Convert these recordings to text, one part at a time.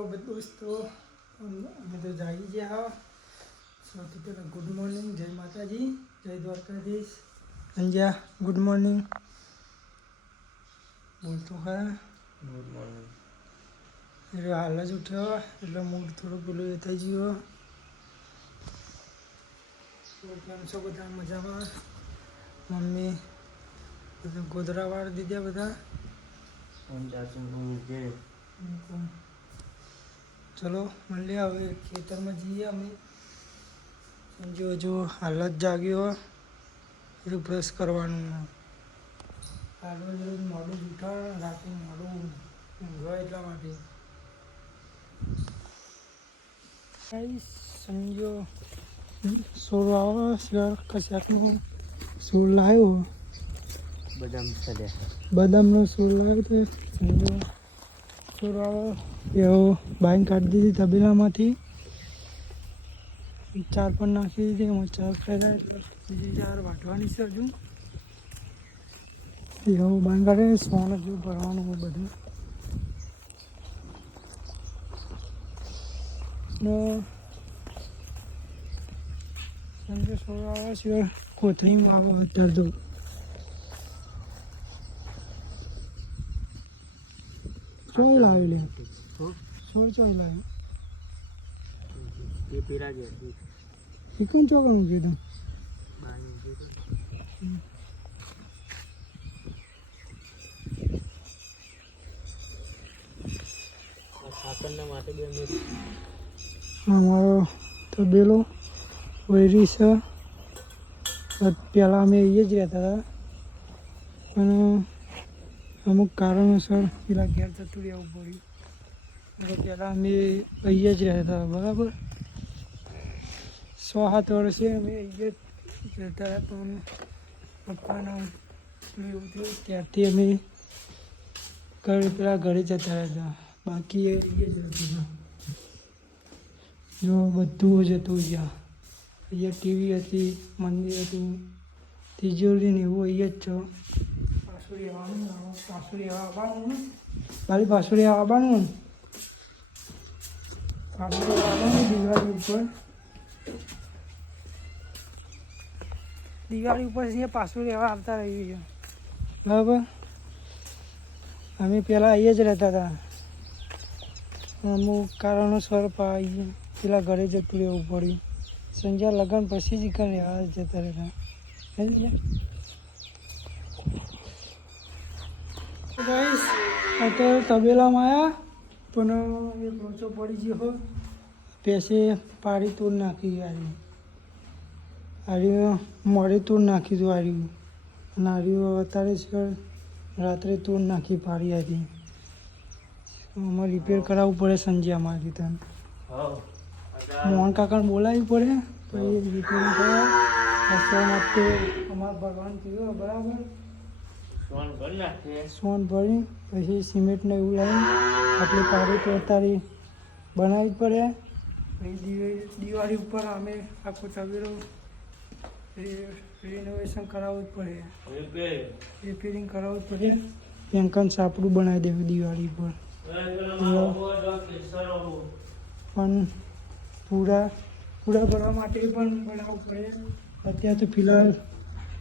Hello દોસ્તો, અમે તો જાગી ગયા હા. સૌથી પહેલાં ગુડ મોર્નિંગ, જય માતાજી, જય દ્વારકાધીશ. અંજા ગુડ મોર્નિંગ બોલતો હા. Good morning. એટલે હાલ જ ઉઠ્યો એટલે મૂડ થોડું પેલું એ થઈ ગયો. કેમ છો બધા? મજામાં? મમ્મી બધા ગોદરા વાળી દીધા બધા. ચલો મળીએ હવે ખેતરમાં જઈએ અમે. સંજુ હજુ હાલ જ જાગ્યો, બધું બ્રશ કરવાનું. હાલ રોજ મોડું ઉઠા, રાતે મોડું ઊંઘવા એટલા માટે. સંજો સોળ આવો શિયાળ કશાકનો સૂર લાવ્યો. બદામનો સૂર લાવ્યો તો સંજો સૂર આવો એવો બાઈન કાઢી દીધી તબેલામાંથી. 4 પણ નાખી દીધી. એમાં 4 કર્યા એટલે બીજી 4 વાટવાની છે હજુ. એવું બાઈન કાઢે સોન હજુ ભરવાનું બધું. ને સંજય સોળ આવે છે કોથળીમાં આવો અત્યારે તો. ચોઈ લાવી લે સોળ ચોઈ લાવી ચિકન ચોકા મૂકી દઉં. અમારો તબેલો વૈરી છે. પહેલાં અમે અહીંયા જ રહેતા હતા, પણ અમુક કારણોસર પેલા ઘેર જતું રહેવું પડ્યું. એટલે પહેલાં અમે અહીંયા જ રહેતા હતા, બરાબર. 6-7 વર્ષે અમે અહીંયા જ રહેતા હતા, પણ પપ્પાના એવું થયું ત્યારથી અમે પેલા ઘરે જતા રહેતા. બાકી એ અહીંયા જ રહેતા. જો બધું જ હતું જ્યાં. અહીંયા ટીવી હતી, મંદિર હતું, તિજોરી ને એવું અહીંયા જ છો. પાછું રહેવાનું, પાછું રહેવા આવવાનું ને મારી પાછું રહેવા આવવાનું ને પાછું રહેવા આવવાનું દિવાળી ઉપર. દિવાળી ઉપર છે પાછું રહેવા આવતા રહ્યું છે, બરાબર. અમે પહેલાં અહીંયા જ રહેતા હતા, અમુક કારણોસર પેલા ઘરે જતું રહેવું પડ્યું. સંજ્યા લગ્ન પછી જ રહેવા જતા રહેતા. ગાઈસ અત્યારે તબેલામાં આવ્યા, પણ એક લોચો પડી ગયો. પેસે પાડી તોડ નાખી આર્યું મોડે તોડ નાખી હતું આર્યું. અને આર્યું અત્યારે છે રાત્રે તોડ નાખી પાડી હતી. અમારે રિપેર કરાવવું પડે સંજ્યામાંથી તને મોહન કાકાને બોલાવવી પડે તો એ રિપેરિંગ કરે. રસ્તા માટે અમારે ભગવાન થયું બરાબર. સોન ભરી પછી સિમેન્ટને એવું લાવીને આપણે પાડી તો અત્યારે બનાવવી જ પડે. પછી દિવાળી ઉપર અમે આખો તબેલો રિનોવેશન કરાવવું જ પડે, રિપેરિંગ કરાવવું જ પડે. પેન્કન સાપડું બનાવી દેવું દિવાળી પર. પણ પૂરા ભરવા માટે પણ બનાવવું પડે. અત્યારે તો ફિલહાલ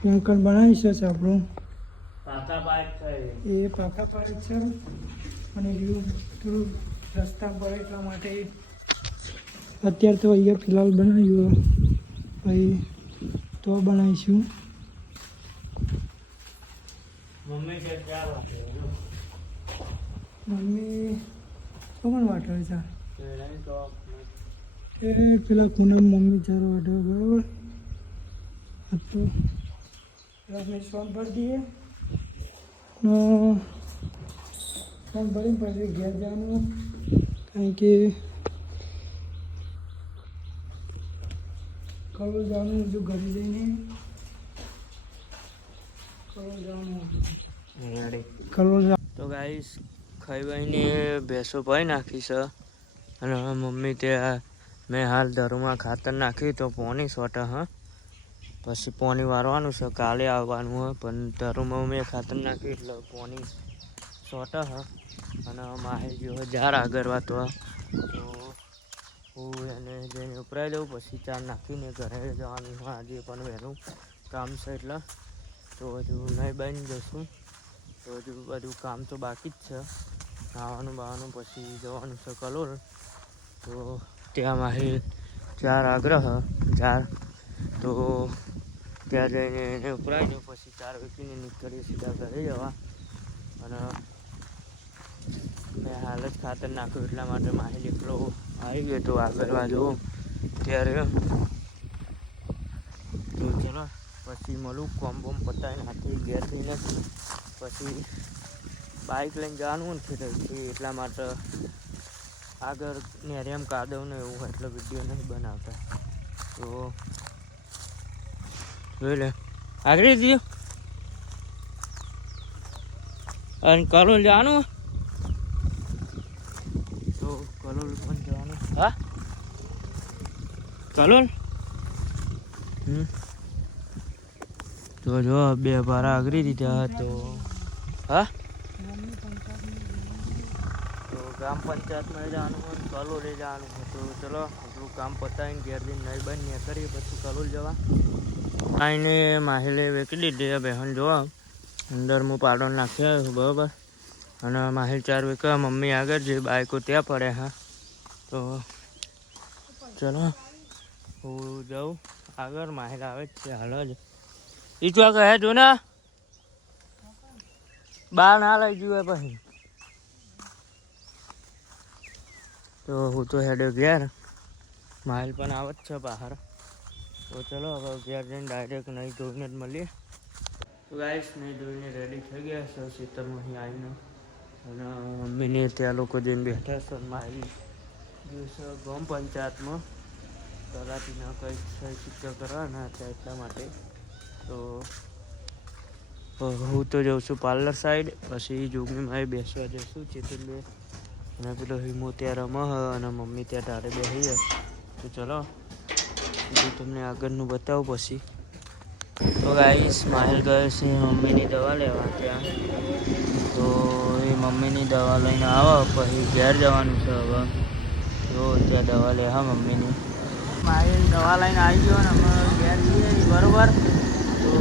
પેન્કન બનાવી છે આપણું એ પાકા પાડે છે. અને થોડું રસ્તા પર એટલા માટે અત્યારે તો અહીંયા ફિલહાલ બનાવ્યું. પછી તો બનાવીશું. મમ્મી કોણ વાટે છે એ પેલા પૂનમ મમ્મી 4 વાટે બરાબર. તો અમે સોન ભરી દઈએ. સોન ભરીને પછી ઘેર જવાનું, કારણ કે કરોલ જવાનું જો ઘરે જઈને કરોલ. તો ગાઈસ ખાઈ બાઈને ભેંસો પાઈ નાખી છે. અને મમ્મી ત્યાં મેં હાલ ધરુમાં ખાતર નાખ્યું તો પોણી સોટા. હા, પછી પોણી વારવાનું છે, કાલે આવવાનું હોય. પણ ધરુમાં મેં ખાતર નાખ્યું એટલે પોણી સોટા. હા, અને માહી ગયો ઝાડ આગળ વાતો તો હું એને જઈને ઉપરાઈ દઉં, પછી ચા નાખીને ઘરે જવાનું હોય. આજે પણ વહેલું કામ છે એટલે તો હજુ નહીં બની જશું. તો હજુ બધું કામ તો બાકી જ છે, નાવાનું બાવાનું, પછી જવાનું છે કલોલ. તો ત્યાં મારી 4 આગ્રહ 4, તો ત્યાં જઈને એને ઉપરાઈ દઉં, પછી 4 વીકીને નીકળીએ સીધા ઘરે જવા. અને મેં હાલ જ ખાતર નાખ્યું એટલા માટે માહિલ એકલો આવી ગયો તો આગળ બાજુ ત્યારે. તો ચલો પછી મળું, કોમ બોમ પતાવીને હાથે ઘેર થઈને પછી બાઇક લઈને જવાનું નથી એટલા માટે આગળ નેરેમ કાદવ ને એવું એટલે વિડીયો નહીં બનાવતા. તો જોઈ લે આગળ દીધું અને કલોલ જવાનું. તો કલોલ પણ જવાનું. હા કલોલ. તો જો 2 પારા આગળી દીધા. તો હા તો ગ્રામ પંચાયતમાં જવાનું હોય, કલોલે જવાનું હોય. તો ચલો આપણું કામ પતાવીને ઘેર જઈને નહીં બંધ કરીએ પછી કલોલ જવા. આઈને માહિલે વેચી દીધી બહેન. જોવા અંદર હું પાડો નાખી આવ્યો છું બરાબર. અને માહિલ 4 વીઘા મમ્મી આગળ જે બાઈકો ત્યાં પડે. હા તો ચલો હું જાઉં આગળ. માહિલ આવે જ છે હાલ જ. ઈચવા કહે જો ને બહાર ના લઈ જુએ પછી. તો હું તો હેડે ઘેર, માહિલ પણ આવે જ છે બહાર. તો ચલો હવે ઘેર જઈને ડાયરેક્ટ નહીં ધોઈને જ મળીએ. તો ગાઈસ નહીં ધોઈને રેડી થઈ ગયા છે ખેતરમાં અહીં આવીને. અને મમ્મીને ત્યાં લોકો જઈને બેઠા છે. માહિલ દિવસે ગ્રામ પંચાયતમાં તલાટીના કંઈક સહી સિક્કા કરવાના હતા એટલા માટે. તો હું તો જાઉં છું પાર્લર સાઈડ, પછી જોગણીમાં બેસવા જઈશું ચેતનબે. અને પેલો હિમો ત્યાં રમે અને મમ્મી ત્યાં ટાળે બેસી. તો ચલો બીજું તમને આગળનું બતાવું પછી. તો ગાઈસ માહિલ ગયો છે મમ્મીની દવા લેવા ત્યાં. તો એ મમ્મીની દવા લઈને આવો પછી ઘેર જવાનું છે હવે. જો ત્યાં દવા લે હા મમ્મીની. માહિલ દવા લઈને આવી ગયો ને અમે ઘેર જઈએ બરાબર. તો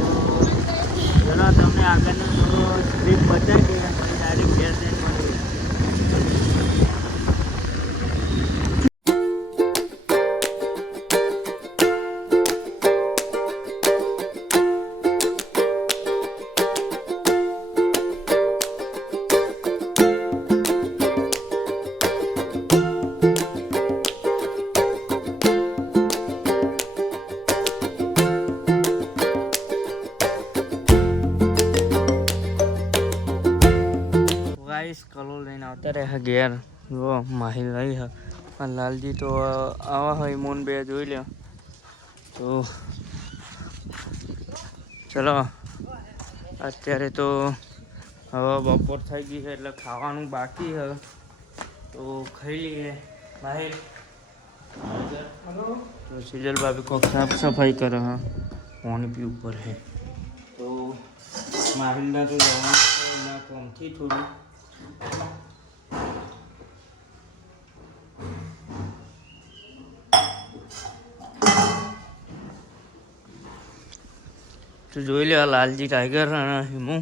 ચલો તમને આગળનું થોડું ટ્રીપ બતાવી દઈએ પછી ડાયરેક્ટ ઘેર જઈને મળીએ. કલોલ લઈને આવતા રહ્યા ઘેર. જો માહિલ લઈ હ પણ લાલજી તો આવા હોય મોન બે જોઈ લે. તો ચલો અત્યારે તો હવે બપોર થઈ ગઈ છે એટલે ખાવાનું બાકી છે. તો ખાઈ લઈએ. માહિલ તો સિજલ ભાભી કોક સાફ સફાઈ કરે હા, પાણી પી ઉપર છે. તો માહિલના તો જવાનું કોમથી થોડું તો જોઈ લે. લાલજી ટાઈગર અને હિમુ.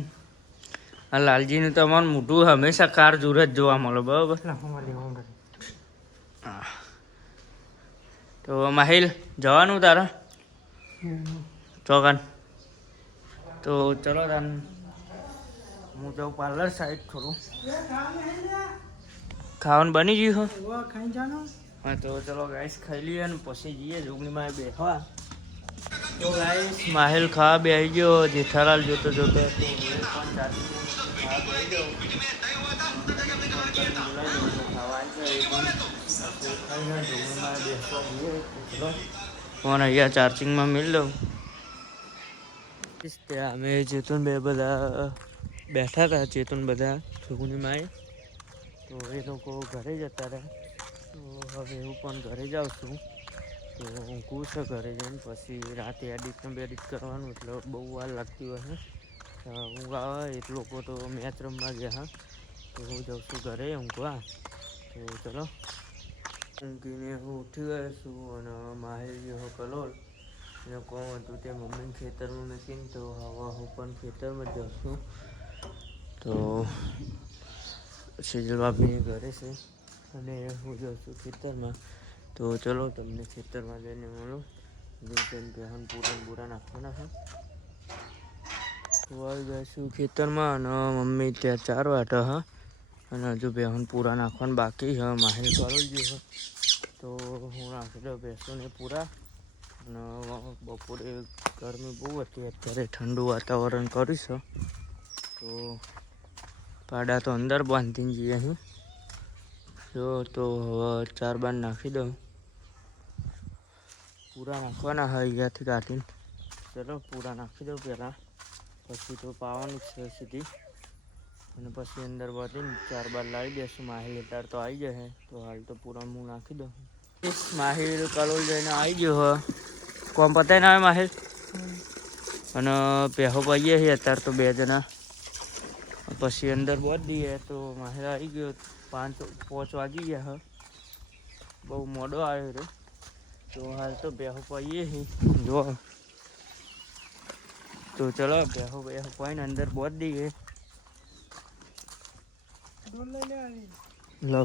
આ લાલજીનું તમારું મોઢું હંમેશા કાર જોર જ જોવા મળે બરાબર. તો માહિલ જવાનું તારા ચોકન. તો ચલો તાન હું જાઉં પાર્લર સાઈડ થોડું. ખાવાનું બની ગયું હો. હા તો ચલો ગાઈસ ખાઈ લઈએ ને પછી જઈએ જોગણીમાં બેસવા. તો ગાઈસ માહિલ ખાવા બેસી ગયો. જેઠાલાલ જોતો જોતો ફોન અહીંયા ચાર્જિંગમાં મિલ દઉં. ત્યાં અમે ચેતન બે બધા બેઠા હતા. ચેતન બધા જોગણીમાં. તો એ લોકો ઘરે જતા રહ્યા. તો હવે હું પણ ઘરે જાઉં છું. તો હું કું છે ઘરે જઈને પછી રાતે એડિટ કરવાનું એટલે બહુ વાર લાગતી હોય છે. ઊંઘ આવે એ લોકો તો મેચ રમવા ગયા. હા તો હું જાઉં છું ઘરે ઊંઘવા. તો ચલો ઊંઘીને હું ઉઠી ગયો છું અને માહિર જેવો કલોલ એને કોણ હતું તે મમ્મીને ખેતરમાં મૂકીને તો હવે હું પણ ખેતરમાં જાઉં છું. તો સેજલ બાપી ઘરે છે અને હું જાઉં છું ખેતરમાં. તો ચલો તમને ખેતરમાં જઈને મળું. બેહન પૂરા નાખવાના છે. તો આવી જઈશું ખેતરમાં અને મમ્મી ત્યાં 4 વાટા હા અને હજુ બેહન પૂરા નાખવાનું બાકી છે. માહિર ચાલુ જ છે તો હું નાખી દઉં બેસોને પૂરા. અને બપોરે ગરમી બહુ હતી, અત્યારે ઠંડુ વાતાવરણ કર્યું છે. તો પાડા તો અંદર બાંધીને જઈએ અહીં જો. તો હવે 4 બાર નાખી દઉં. પૂરા નાખવાના હોય અહીંયાથી કાઢીને. ચલો પૂરા નાખી દઉં પહેલાં, પછી તો પાવાનું છે સીધી. અને પછી અંદર બાંધીને 4 બાર લાવી દઈશું. માહિર અત્યારે તો આવી જશે તો હાલ તો પૂરા હું નાખી દઉં. માહિર કલોલ જઈને આવી ગયો હોય કોમ પતાય ના આવે માહિર. અને પહેવો પાઈએ છીએ અત્યારે તો 2 જણા. પછી અંદર બાંધી દઈએ તો માહિર આવી ગયો. 5 વાગી ગયા હ, બહુ મોડો આવ્યો રે. તો હાલ તો પહેવો પાઈએ છીએ જો. તો ચલો પહેવો પાઈને અંદર બાંધી દઈએ. લો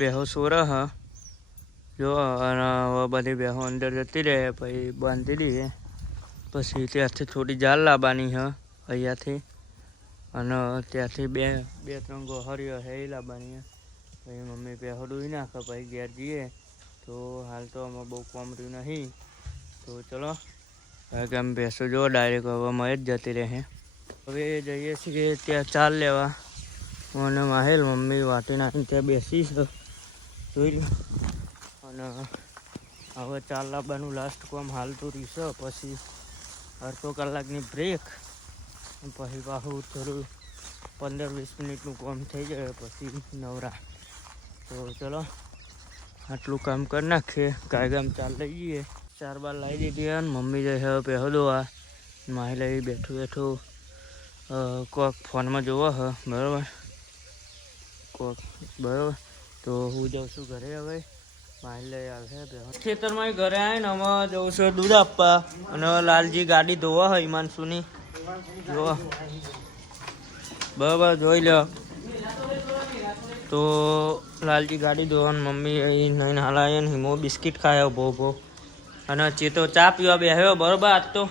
બેહો સોરા હા જો. અને બધી બેહો અંદર જતી રહે પછી બાંધી દઈએ. પછી ત્યાંથી થોડી જાળ લાવવાની છે અહીંયાથી. અને ત્યાંથી 2-3 ગોહરીઓ હે લાવવાની. પછી મમ્મી બેહો દોઈ નાખે પછી ઘેર જઈએ. તો હાલ તો આમાં બહુ કોમ રહ્યું નહીં. તો ચલો કે આમ બેસો જો ડાયરેક્ટ હવામાં જ જતી રહે. હવે જઈએ છીએ ત્યાં ચાલ લેવા. અને માહેલ મમ્મી વાટી નાખીને ત્યાં બેસી છે જોઈ લો. અને હવે ચાલ લાવવાનું લાસ્ટ કોમ હાલતું રહીશે. પછી અડધો કલાકની બ્રેક. પછી પાછું થોડું 15-20 મિનિટનું કામ થઈ જાય પછી નવરા. તો ચલો આટલું કામ કરી નાખીએ. કાયગામ ચાલ લઈ જઈએ. 4 બાર લાવી દીધી અને મમ્મી જાય પહેલો દોવા. માહી લઈ બેઠું કોક ફોનમાં જોવો હ બરાબર કોક બરાબર. તો હું જાઉં છું ઘરે. હવે માહી લઈ આવશે ખેતરમાં. ઘરે આવીને અમે જઉં છું દૂધ આપવા. અને લાલજી ગાડી ધોવા હોય હિમાંશુની જોવા બરાબર જોઈ લો. તો લાલજી ગાડી ધોવાનું મમ્મી અહીં નહીં હાલાય ને હિમો બિસ્કિટ ખાયો ભો. અને ચેતો ચા પીવા બેહ્યો બરાબર. આજ તો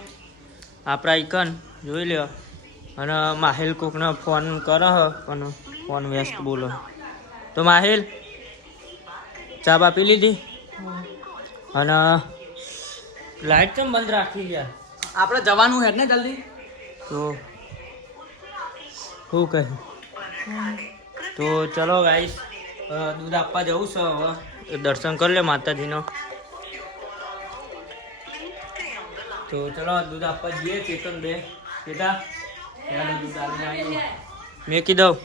આપણા ઈકન જોઈ લ્યો. અને માહિલ કોકને ફોન કરે પણ ફોન વ્યસ્ત બોલો. તો માહિલ ચા બા પી લીધી. અને લાઈટ કેમ બંધ રાખી ગયા? આપણે જવાનું હે ને જલ્દી. તો શું કહે? તો ચલો ગાઈસ દૂધ આપવા જવું છે હવે. દર્શન કરી લે માતાજીનો. તો ચલો દૂધ આપવા જઈએ. ચેતન બે કેતા મેકી દઉં.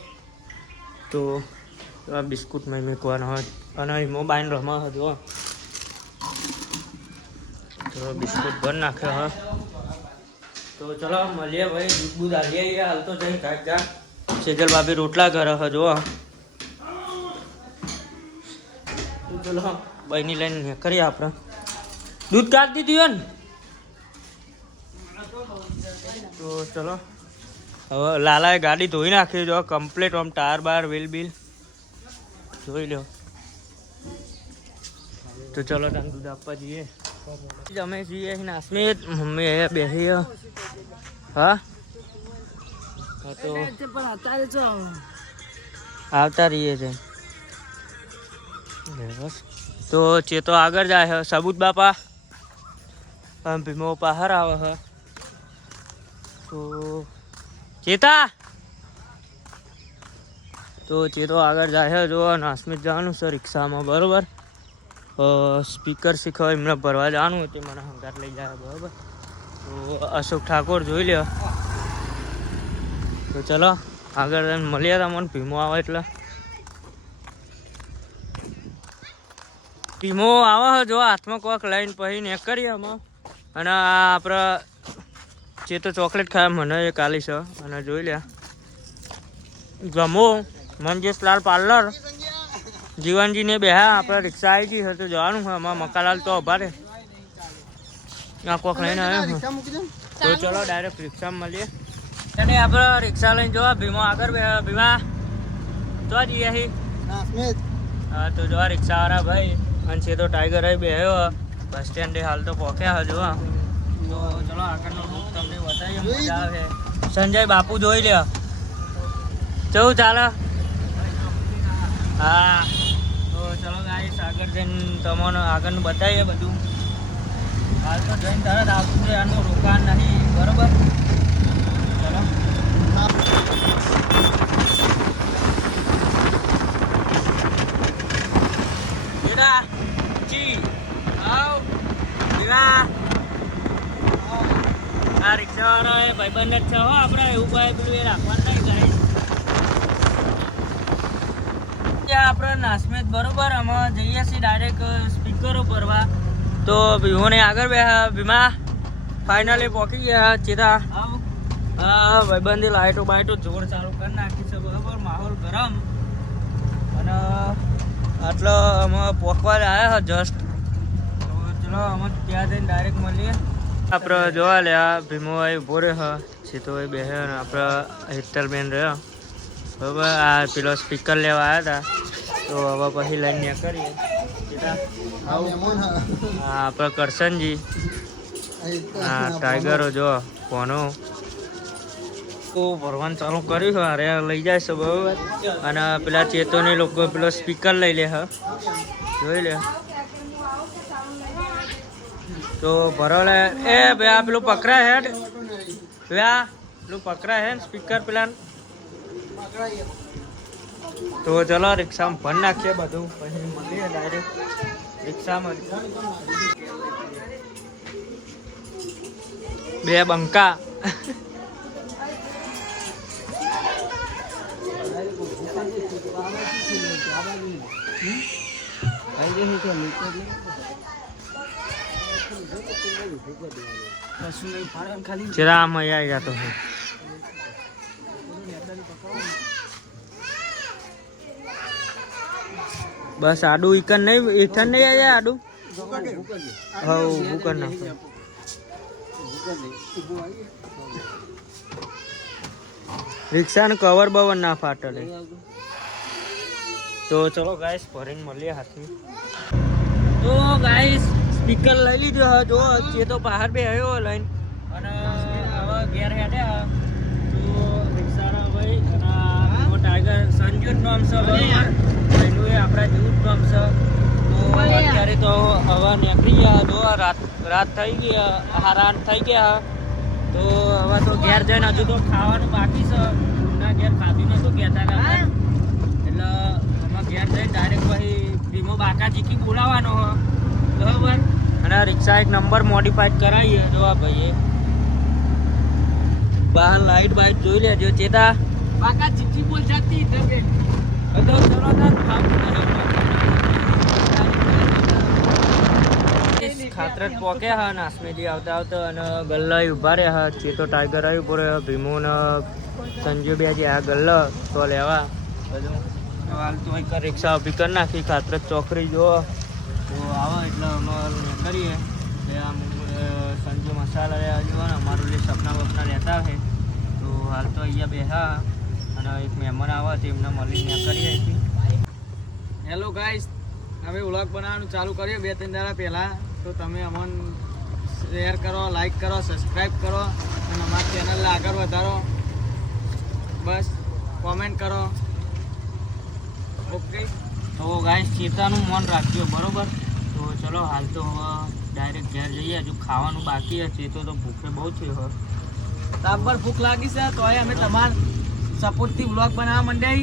તો બિસ્કુટમાં મેકવાનો હોય અને મોબાઈલ રમવા હતો. તો બિસ્કુટ ભર નાખે હ. તો ચલો મળીએ ભાઈ. દૂધ આલીએ હાલ તો જઈ કાંઈ સેજલ ભાભી રોટલા કરે હ જો. ચલો બહેની લઈને કરીએ આપણે. દૂધ કાઢી દીધું ને. તો ચલો હવે લાલાએ ગાડી ધોઈ નાખી જો કમ્પ્લીટ. આમ ટાયર બાર વ્હીલ બિલ જોઈ લો. તો ચલો તમે દૂધ આપવા જઈએ. અમે જઈએ નાસ્મિત મમ્મી અહીંયા બેસી. હા તો આવતા રહીએ છે. તો ચેતો આગળ જાય સબૂત બાપા. ભીમો બહાર આવે હ. તો ચેતા તો ચેતો આગળ જાય જો. નાસ્મિત જવાનું છે રિક્ષામાં બરાબર. સ્પીકર શીખવા એમને ભરવા જવાનું હતું. મને હંગાટ લઈ જાય બરાબર. તો અશોક ઠાકોર જોઈ લ્યો. તો ચલો આગળ મળીએ તમને. ભીમો આવે એટલે ભીમો આવે જો હાથમાં કોક લઈને પછી ને કરીએ આમાં. અને આપણે જે તો ચોકલેટ ખાય મને એ કાલી છે. અને જોઈ લે ગમો મંજેશલાલ પાર્લર જીવનજીને બેહા આપણે રિક્ષા આવી ગઈ તો જવાનું છે અમારા મકાલાલ તો ઉભા રહે આ કોક લઈને આવ્યો તો ચલો ડાયરેક્ટ રિક્ષામાં મળીએ અને આપણે રિક્ષા લઈને જોવા ભીમો આગળ ભીમા તો જઈએ હી હા તો જોવા રિક્ષાવાળા ભાઈ અને છે તો ટાઈગર આવી બેહ્યો બસ સ્ટેન્ડે હાલ તો પહોંચ્યા હજુ તો ચલો આગળનો રૂટ તમને બતાવીએ મજા આવે સંજય બાપુ જોઈ લે કેવું ચાલે હા તો ચલો ગાઈસ આગળ જઈને તમને આગળનું બતાવીએ બધું હાલ તો જઈને તરત આવતું છે આનું રોકાણ નહીં બરોબર ચલો બેટા જી આવ બેટા આ રિક્ષાવાળો એ ભાઈબંધ જ છે હો આપણે એવું ભાઈ પેલું એ રાખવાનું નહીં ગાઈસ આપણે નાસમેત બરોબર અમે જઈએ છીએ ડાયરેક્ટ સ્પીકરો ભરવા તો ભીમોને આગળ બેહા ભીમા ફાઇનલી પહોંચી ગયા ચેતા હા ભાઈબંધી લાઇટો બાઇટો જોર ચાલુ કરી નાખી છે બરોબર માહોલ ગરમ અને આટલો અમે પહોંચવા જ આવ્યા જસ્ટ તો ચલો અમે ત્યાં જઈને ડાયરેક્ટ મળીએ આપણે જોવા લે આ ભીમો ભાઈ ઉભો રહ્યો છે તો એ બેહે ને આપણે હિતલબેન રહ્યો બરાબર આ પેલો સ્પીકર લેવા આવ્યા હતા તો હવે પછી લઈને કરીએ હા આપણે કરશનજી હા ટાઈગરો જો કોનો તો ભરવાનું ચાલુ કર્યું છે અરે લઈ જાય છે બરાબર અને પેલા ચેતોની લોકો પેલો સ્પીકર લઈ લે હ જોઈ લે તો ભરો લે એ ભાઈ આ પેલું પકડાય હે ભાઈ પેલું પકડાય હે સ્પીકર પેલા તો ચલો રિક્ષામાં ભરી નાખીએ બધું પછી મળીએ ડાયરેક્ટ રિક્ષામાં બે બંકા જરા આમ આવી જતો છે બસ આડું ઈકન નહીં ઈથન નહીં આવ્યા આડું હા બુકર નાખો રિક્ષાનું કવર બવર ના ફાટે તો ચલો ગાઈસ ભરીને મળીએ હાથમાં તો ગાઈસ સ્પીકર લઈ લીધો હા જો છે તો બહાર બે આવ્યો લઈને અને હવે ઘેર હેઠ્યા તો રિક્ષાના ભાઈ અને ટાઈગર સંજુ નામ છે એનું એ આપણા જેવું જ નામ છે તો અત્યારે તો હવે નીકળી ગયા જો રાત થઈ ગઈ રાત થઈ ગયા તો હવે તો ઘેર જઈને હજુ તો ખાવાનું બાકી છે ના ઘેર ખાધું નતું કહેતા એટલે અમે ઘેર જઈને ડાયરેક્ટ પછી ભીમો બાકા ચીકી બોલાવવાનો બરાબર અને રિક્ષા એક નંબર મોડિફાઈડ કરાવીએ જો આ ભાઈએ બહાર લાઈટ બાઈટ જોઈ લેજો ચેતા બાકા ચીચી બોલ જાતી ઇધર બે તો ચલો ખાતરત પોકે હા નાસમેજી આવતા આવતા અને ગલ્લા ઉભા રહ્યા હા ચેતો ટાઈગર આવી ઉભો રહ્યો ભીમો ને સંજુ બે જે આ ગલ્લો તો લેવા બધું હાલ તો એક રિક્ષા ઊભી કરી નાખી ખાતરત ચોકરી જો તો આવો એટલે અમે કરીએ એટલે આમ સંજુ મસાલા લેવા જો ને અમારું જે સપના વપના લેતા હોય તો હાલ તો અહીંયા બેહા અને એક મહેમાન આવે તો એમને મળીને કરીએ છીએ હેલો ગાઈસ હવે વ્લોગ બનાવવાનું ચાલુ કર્યું 2-3 દાડા પહેલાં તો તમે અમને શેર કરો લાઈક કરો સબસ્ક્રાઈબ કરો અને અમારી ચેનલને આગળ વધારો બસ કોમેન્ટ કરો ઓકે તો ગાઈસ ચેતાનું મન રાખજો બરોબર તો ચલો હાલ તો હવે ડાયરેક્ટ ઘેર જઈએ હજુ ખાવાનું બાકી છે ચેતો તો ભૂખે બહુ થયો હોય તાબર ભૂખ લાગી છે તોય અમે તમારા સપોર્ટથી વ્લોગ બનાવવા માંડ્યા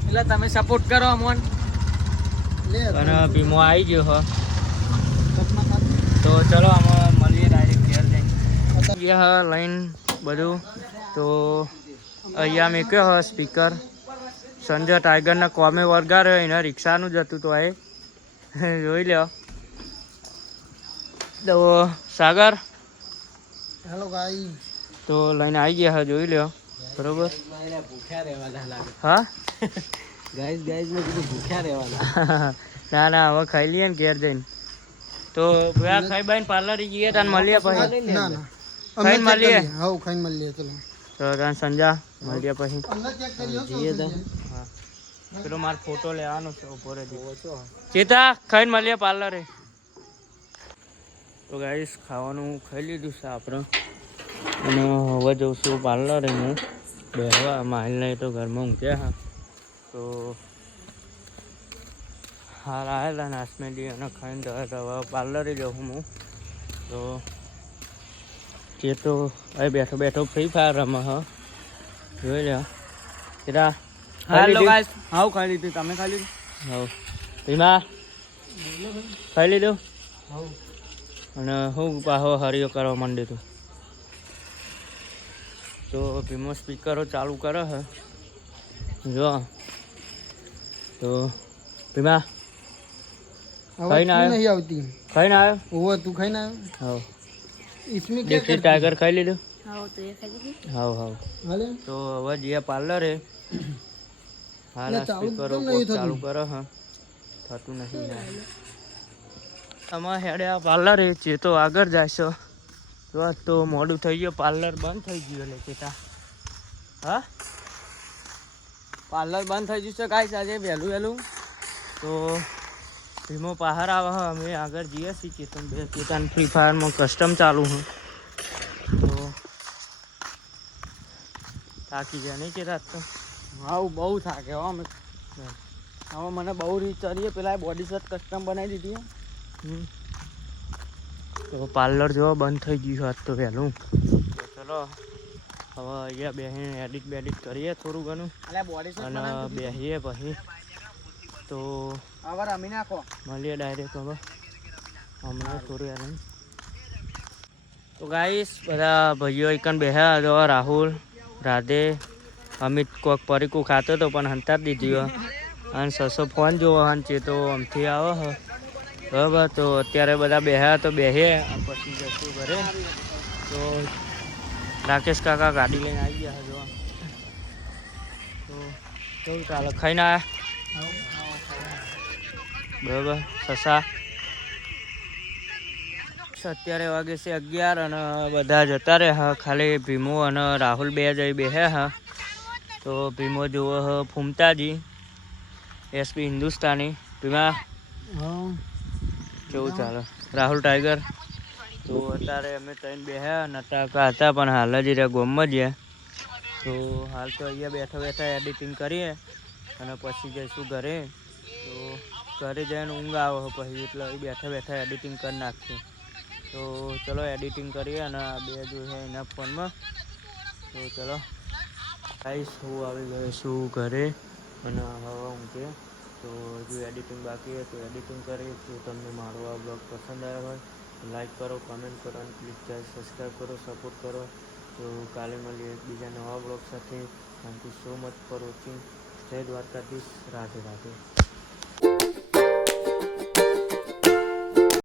એટલે તમે સપોર્ટ કરો અમોન અને ભીમો આવી ગયો હો તો ચલો અમે મળીએ ડાયરેક્ટ ઘેર જઈને લઈને બધું તો અહીંયા મેક્યો હોય સ્પીકર સંજય ટાઈગરના કોમે વરગાર એના રિક્ષાનું જ હતું તો એ જોઈ લ્યો તો સાગર હેલો ગાઈ તો લઈને આવી ગયા જોઈ લ્યો બરોબર ભૂખ્યા રહેવાના લાગે. હા ગાઈસ મેં કીધું ભૂખ્યા રહેવાના. ના ના હવે ખાઈ લઈએ ને ઘેર જઈને. તો ભયા ખાઈ બાઈને પાર્લર જઈએ તાન મળીએ પછી. ના ના ખાઈને મળીએ. હા ખાઈને મળીએ ચલો. તો તાન સંજા મળીએ પછી. અંદર ચેક કરી જઈએ તો. હા પેલો મારો ફોટો લેવાનો છે ઉભો રહેજો. ચેતા ખાઈને મળીએ પાર્લરે. તો ગાઈસ ખાવાનું ખાઈ લીધું છે આપણે અને હવે જઉં છું પાર્લરે હું બેહવા. માઇલ નહીં તો ઘરમાં ઊંઘ્યા હા. તો હાલ આવેલા નાસમેલી અને ખાઈને હવે પાર્લરે જાઉં હું. તો જે તો અહીં બેઠો બેઠો ફ્રી ફાયર રમે હ જોઈ લે. કેરા હેલો ગાઈસ, હાઉ ખાઈ લીધું, તમે ખાઈ લીધું? હા ભીમા ખાઈ લીધું. હા અને હું પાછો હરિયો કરવા માંડ્યો તું. તો ભીમો સ્પીકરો ચાલુ કરે હે જો. તો ભીમા ખાઈને આવ્યો? નહીં આવતી. ખાઈને આવ્યો? ઓવો તું ખાઈને આવ્યો? હા इसमें क्या દેખી ટાઈગર ખાઈ લીધું? હાવ હાવ. હાલે તો હવે જઈએ પાર્લરે. હાલ આ સ્પીકરો ચાલુ કરે હે થતું નથી યાર. અમારે હેડે આ પાર્લરે છે તો આગળ જાય છે. જો તો મોડું થઈ ગયું, પાર્લર બંધ થઈ ગયું એટલે ચેતા. હા પાર્લર બંધ થઈ જશે ગાઈસ આજે વહેલું. તો ભીમો બહાર આવે છે, અમે આગળ જઈએ છીએ. ચેતન બે ચેતન ફ્રી ફાયરમાં કસ્ટમ ચાલુ છે. તો થાકી જાય નહીં ચેતા તો. હાઉ બહુ થાકે હો અમે. હવે મને બહુ રીચ ચડીએ. પેલા બોડી શર્ટ કસ્ટમ બનાવી દીધી. તો પાર્લર જો બંધ થઈ ગયું આજ તો વહેલું. તો ચલો હવે અહીંયા બેસીને એડિટ કરીએ થોડું ઘણું અલ્યા બોડી શર્ટ અને બેસીએ પછી. તો હવે રમી નાખો. મળીએ ડાયરેક્ટ હવે હમણાં થોડું યાર. તો ગાઈસ બધા ભાઈઓ એકન બેહ્યા જો. રાહુલ, રાધે, અમિત કોક પરીકું ખાતો હતો પણ હંતા જ દીધી. અને સસો ફોન જોવો હન છે તો આમથી આવો હ બરાબર. તો અત્યારે બધા બેહ્યા તો બેહીએ પછી જશું ઘરે. તો રાકેશ કાકા ગાડી લઈને આવી ગયા જો. તો કેવું ચાલે? ખાઈને આવ્યા બરાબર સસા? અત્યારે વાગે છે 11 અને બધા જતા રહે હા. ખાલી ભીમો અને રાહુલ બે જઈ બેહે હા. તો ભીમો જુઓ હ ફૂમતાજી એસપી હિન્દુસ્તાની. ભીમા હા કેવું ચાલે? રાહુલ ટાઈગર. તો અત્યારે અમે ત્રણ બેહ્યા નટાકા હતા પણ હાલ જ રહ્યા ગોમમાં ગયા. તો હાલ તો અહીંયા બેઠા એડિટિંગ કરીએ અને પછી જઈશું ઘરે. તો ઘરે જઈને ઊંઘ આવે પછી એટલે બેઠા એડિટિંગ કરી નાખીએ. તો ચલો એડિટિંગ કરીએ અને આ બે જો છે એના ફોનમાં. તો ચલો ગાઈસ હું આવી ગયો છું ઘરે અને હવે ઊંઘે. તો જો એડિટિંગ બાકી હોય તો એડિટિંગ કરીએ. જો તમને મારો આ બ્લોગ પસંદ આવ્યો હોય તો લાઈક કરો, કમેન્ટ કરો અને પ્લીઝ સબસ્ક્રાઈબ કરો, સપોર્ટ કરો. તો કાલે મળીએ બીજા નવા બ્લોગ સાથે. Thank you so much for watching. જય દ્વારકાધીશ. રાધે રાધે.